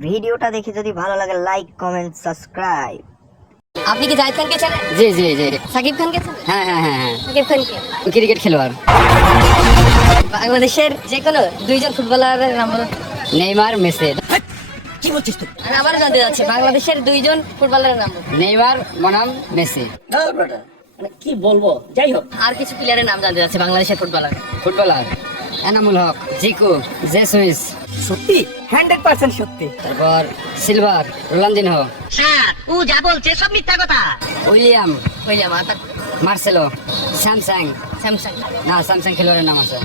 ভিডিওটা দেখে যদি ভালো লাগে লাইক কমেন্ট সাবস্ক্রাইব। আপনি কি জাহিদ খানকে চেনেন? জি জি জি। সাকিব খানকে চেনেন? হ্যাঁ হ্যাঁ হ্যাঁ হ্যাঁ। সাকিব খানকে ক্রিকেট খেলোয়াড়। বাংলাদেশের যে কোনো দুইজন ফুটবলারের নাম বলুন। Neymar, Messi. কি বলছিস তুই? আর আবারও জানতে যাচ্ছে বাংলাদেশের দুইজন ফুটবলারের নাম বলুন। নেইমার বনাম মেসি। মানে কি বলবো, যাই হোক আর কিছু প্লেয়ারের নাম জানতে যাচ্ছে বাংলাদেশের ফুটবলার। ফুটবলার এনামুল হক, জিকু, জেসুইস, সত্যি 100% সত্যি। তারপর সিলভার, রোনালদিনহো, স্যার ও যা বলছে সব মিথ্যা কথা। উইলিয়াম, হইলাম আর মার্সেলো, স্যামসাং। স্যামসাং। না, স্যামসাং খেলোয়াড়ের নাম আছে।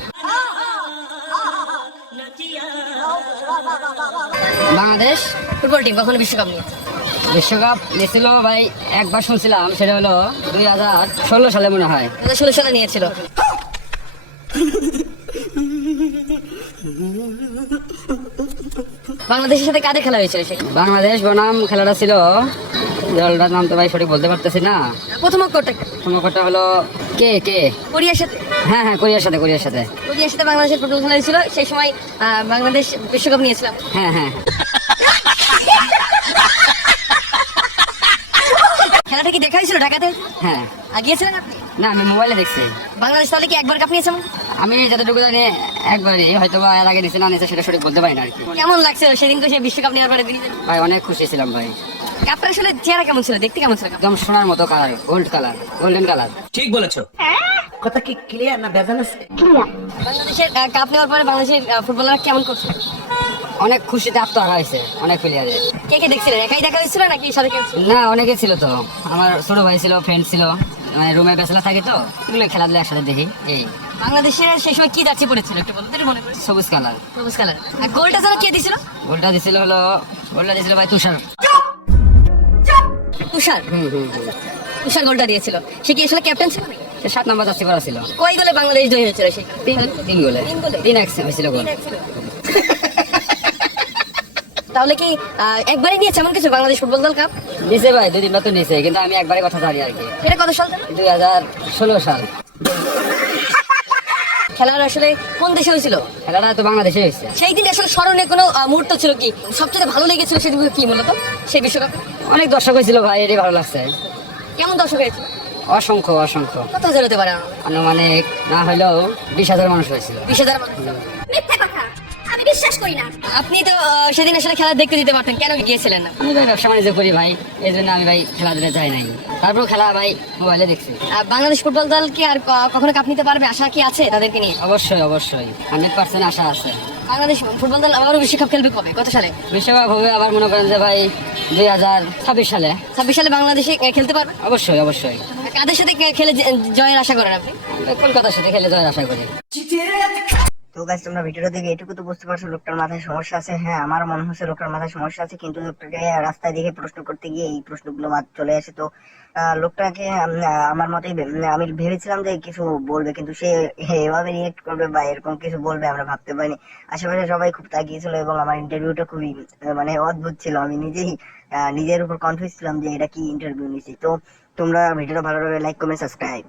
বাংলাদেশ ফুটবল টিম কখনো বিশ্বকাপ নিয়েছে? বিশ্বকাপ নিয়েছিল ভাই, একবার শুনছিলাম, সেটা হলো 2016 সালে মনে হয়। 2016 সালে নিয়েছিল। বাংলাদেশের সাথে কাদের খেলা হয়েছিল সেই? বাংলাদেশ বনাম খেলাটা ছিল, দলটার নাম তো ভাই সঠিক বলতে পারতেছি না। প্রথম অক্ষরটা তোমারটা হলো কে কে? কোরিয়ার সাথে। হ্যাঁ হ্যাঁ, কোরিয়ার সাথে, কোরিয়ার সাথে। কোরিয়ার সাথে বাংলাদেশের ফুটবল খেলা হয়েছিল সেই সময়। বাংলাদেশ বিশ্বকাপ নিয়েছিলাম। হ্যাঁ হ্যাঁ। খেলাটা কি দেখা হয়েছিল ঢাকাতে? হ্যাঁ। গিয়েছিলেন আপনি? না, আমি মোবাইলে দেখছি। বাংলাদেশ তাহলে কি একবার কাপ নিয়েছে? আমি যতটুকু জানি একবারই, হয়তো বা এর আগে নিচে না নিচে সেটা সঠিক বলতে পারি না আর কি। কেমন লাগছিল সেদিন তো সেই বিশ্বকাপ নেওয়ার পরে? ভাই অনেক খুশি ছিলাম ভাই। কাপটা আসলে চেহারা কেমন ছিল, দেখতে কেমন ছিল? একদম সোনার মতো colour, gold colour, golden colour. ঠিক বলেছো। কথা কি ক্লিয়ার না ভেজাল আছে? বাংলাদেশের কাপ নেওয়ার পরে বাংলাদেশের ফুটবলাররা কেমন করছে? অনেক খুশিতে আত্মহারা হয়েছে অনেক প্লেয়ারে। কে কে দেখছিলেন? একাই দেখা হয়েছিল নাকি সাথে কেউ ছিল? না, অনেকে ছিল তো, আমার ছোট ভাই ছিল, ফ্রেন্ড ছিল, মানে রুমে বেসলা থাকি তো, এগুলো খেলাধুলা একসাথে দেখি। এই বাংলাদেশের সেই সময় কি জার্সি পড়েছিল একটু বলতে মনে করি? সবুজ কালার। সবুজ কালার। আর গোলটা যেন কে দিছিল? গোলটা দিছিল ভাই তুষার। তুষার। হুম হুম হুম। তুষার গোলটা দিয়েছিল। সে কি আসলে ক্যাপ্টেন ছিল? সে 7 নম্বর জার্সি পরা ছিল। কই গোলে বাংলাদেশ জয় হয়েছিল সেই? 3 গোলে। 3-1 হয়েছিল গোল। তাহলে কি একবারই নিয়েছে এমন কিছু বাংলাদেশ ফুটবল দল কাপ? নিচে ভাই 2-3 তো নিচে, কিন্তু আমি একবারে কথা জানি আর কি। এটা কত সাল? 2016 সাল। খেলার আসলে কোন দেশে হয়েছিল? খেলাটা তো বাংলাদেশে হয়েছে। সেই দিন আসলে স্মরণীয় কোনো মুহূর্ত ছিল কি? সবচেয়ে ভালো লেগেছিল সেদিন কি মূলত সেই বিশ্বকাপে? অনেক দর্শক হয়েছিল ভাই, এটাই ভালো লাগছে। কেমন দর্শক হয়েছিল? অসংখ্য অসংখ্য, কত হাজার হতে পারে? আনুমানিক না হলেও 20,000 মানুষ হয়েছিল। 20,000 মানুষ। মিথ্যা কথা, আমি বিশ্বাস করি না। আপনি তো সেদিন আসলে খেলা দেখতে দিতে পারতেন, কেন গিয়েছিলেন না? আমি ভাই ব্যবসা বাণিজ্য করি ভাই, এই জন্য আমি ভাই খেলাধুলা যাই নাই। তারপর খেলা ভাই মোবাইলে দেখছি। বাংলাদেশ ফুটবল দল কি আর কখনো কাপ নিতে পারবে? আশা কি আছে তাদেরকে নিয়ে? অবশ্যই অবশ্যই 100% আশা আছে। বাংলাদেশ ফুটবল দল আবারও বিশ্বকাপ খেলবে কবে, কত সালে? বিশ্বকাপ হবে আবার মনে করেন যে ভাই 2026 সালে। 26 সালে বাংলাদেশে খেলতে পারবে? অবশ্যই অবশ্যই। কাদের সাথে খেলে জয়ের আশা করেন আপনি? আমি কলকাতার সাথে খেলে যাওয়ার আশা করি। তো গাইস, তোমরা ভিডিওটা দেখে এটুকু তো বুঝতে পারছো লোকটার মাথায় সমস্যা আছে। হ্যাঁ, আমার মনে হচ্ছে লোকটার মাথায় সমস্যা আছে, কিন্তু লোকটাকে রাস্তায় দেখে প্রশ্ন করতে গিয়ে এই প্রশ্নগুলো চলে আসে। তো লোকটাকে আমার মতে আমি ভেবেছিলাম যে কিছু বলবে, কিন্তু সে এভাবে রিয়েক্ট করবে বা এরকম কিছু বলবে আমরা ভাবতে পারিনি। আশেপাশে সবাই খুব তাকিয়েছিল এবং আমার ইন্টারভিউটা খুবই মানে অদ্ভুত ছিল। আমি নিজেই নিজের উপর কনফিউজ ছিলাম যে এটা কি ইন্টারভিউ নিচ্ছি। তো তোমরা ভিডিওটা ভালো লাগে লাইক কমেন্ট সাবস্ক্রাইব।